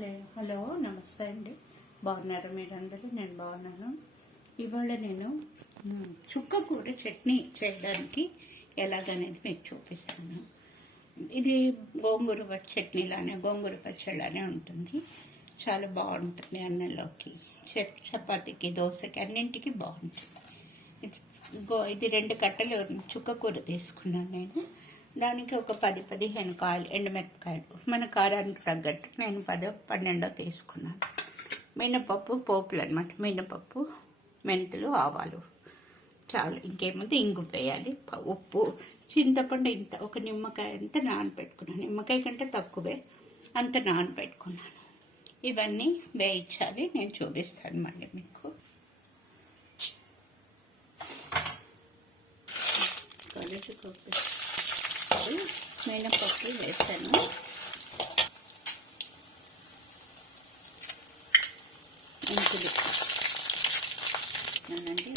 Hello నమస్తే అండి. బాగున్నారా మీరందరూ? నేను బాగున్నాను. ఇవాళ నేను చుక్క కూర చట్నీ చేయడానికి ఎలాగనేది మీకు చూపిస్తాను. ఇది గోంగూర చట్నీలానే, గోంగూర పచ్చడిలానే ఉంటుంది. చాలా బాగుంటుంది. అన్నంలోకి, చపాతీకి, దోశకి అన్నింటికి బాగుంటుంది. ఇది 2 కట్టలు చుక్క కూర తీసుకున్నాను నేను. దానికి ఒక 10-15 కాయలు ఎండుమిరపకాయలు, మన కారానికి తగ్గట్టు నేను 10-12 తీసుకున్నాను. మినపప్పు పోపులు అనమాట. మినపప్పు, మెంతులు, ఆవాలు చాలు. ఇంకేముంది, ఇంగు వేయాలి, ఉప్పు, చింతపండు ఇంత, ఒక నిమ్మకాయ అంత నానబెట్టుకున్నాను. నిమ్మకాయ కంటే తక్కువే, అంత నానబెట్టుకున్నాను. ఇవన్నీ వేయించాలి. నేను చూపిస్తాను మళ్ళీ మీకు. మినపప్పు వేసాను. మెంతులు అండి.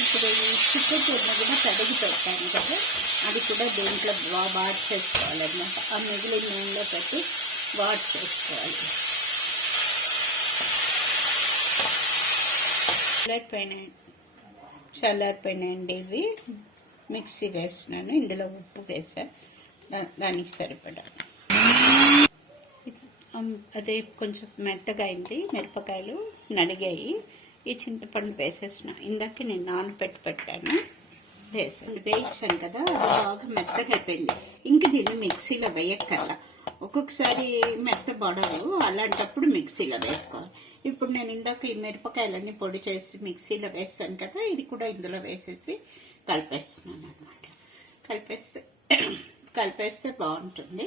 ఇప్పుడు ఈ చుక్క కూర కూడా కడిగి పెట్టాను కదా, అది కూడా దీంట్లో వాట్ చేసుకోవాలన్నమాట. ఆ మిగిలిన నూనెలో పెట్టి వాట్ చేసుకోవాలి. చల్లారిపోయినాయండి ఇవి. మిక్సీ వేసినాను. ఇందులో ఉప్పు వేసాను, దానికి సరిపడా. అదే కొంచెం మెత్తగా అయింది. మిరపకాయలు నలిగాయి. ఈ చింతపండు వేసేసిన. ఇందాక నేను నానబెట్టి పెట్టాను, వేయించాను కదా, అది బాగా మెత్తగా అయిపోయింది. ఇంక దీన్ని మిక్సీలో వేయక్కర్లా. ఒక్కొక్కసారి మెత్తబడవు, అలాంటప్పుడు మిక్సీలో వేసుకోవాలి. ఇప్పుడు నేను ఇందాక ఈ మిరపకాయలన్నీ పొడి చేసి మిక్సీలో వేస్తాను కదా, ఇది కూడా ఇందులో వేసేసి కలిపేస్తున్నాను అనమాట. కలిపేస్తే బాగుంటుంది.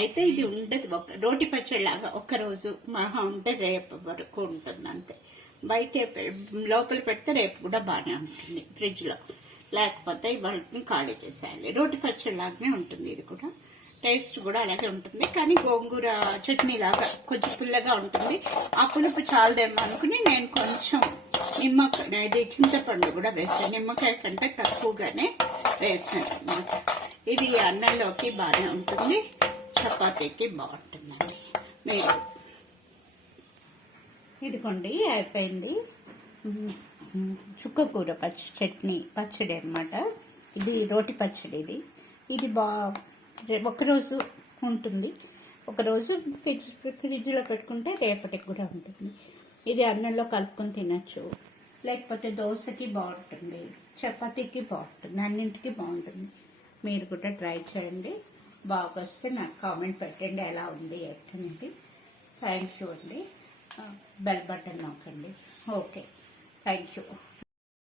అయితే ఇది ఉండదు, రోటి పచ్చడిలాగా ఒక్కరోజు మహా ఉంటే రేపు వరకు ఉంటుంది అంతే. బయట లోపల పెడితే రేపు కూడా బాగానే ఉంటుంది ఫ్రిడ్జ్లో. లేకపోతే ఇవాళని ఖాళీ చేసేయాలి. రోటి పచ్చడిలాగానే ఉంటుంది. ఇది కూడా టేస్ట్ కూడా అలాగే ఉంటుంది. కానీ గోంగూర చట్నీ లాగా కొంచెం పుల్లగా ఉంటుంది. ఆ పులుపు చాలదేమో అనుకుని నేను కొంచెం నిమ్మకాయ, ఇది చింతపండు కూడా వేసాను. నిమ్మకాయ కంటే తక్కువగానే వేసాను అన్నమాట. ఇది అన్నంలోకి బాగానే ఉంటుంది, చపాతీకి బాగుంటుందండి. మీరు ఇదిగోండి, అయిపోయింది చుక్క కూర చట్నీ పచ్చడి అన్నమాట. ఇది రోటి పచ్చడి. ఇది ఒకరోజు ఉంటుంది, ఒకరోజు ఫ్రిడ్జ్లో పెట్టుకుంటే రేపటికి కూడా ఉంటుంది. ఇది అన్నంలో కలుపుకొని తినచ్చు, లేకపోతే దోశకి బాగుంటుంది, చపాతీకి బాగుంటుంది, అన్నింటికి బాగుంటుంది. మీరు కూడా ట్రై చేయండి. బాగా వస్తే నాకు కామెంట్ పెట్టండి ఎలా ఉంది ఏంటనేది. థ్యాంక్ యూ అండి. బెల్ బటన్ నొక్కండి. Okay, thank you.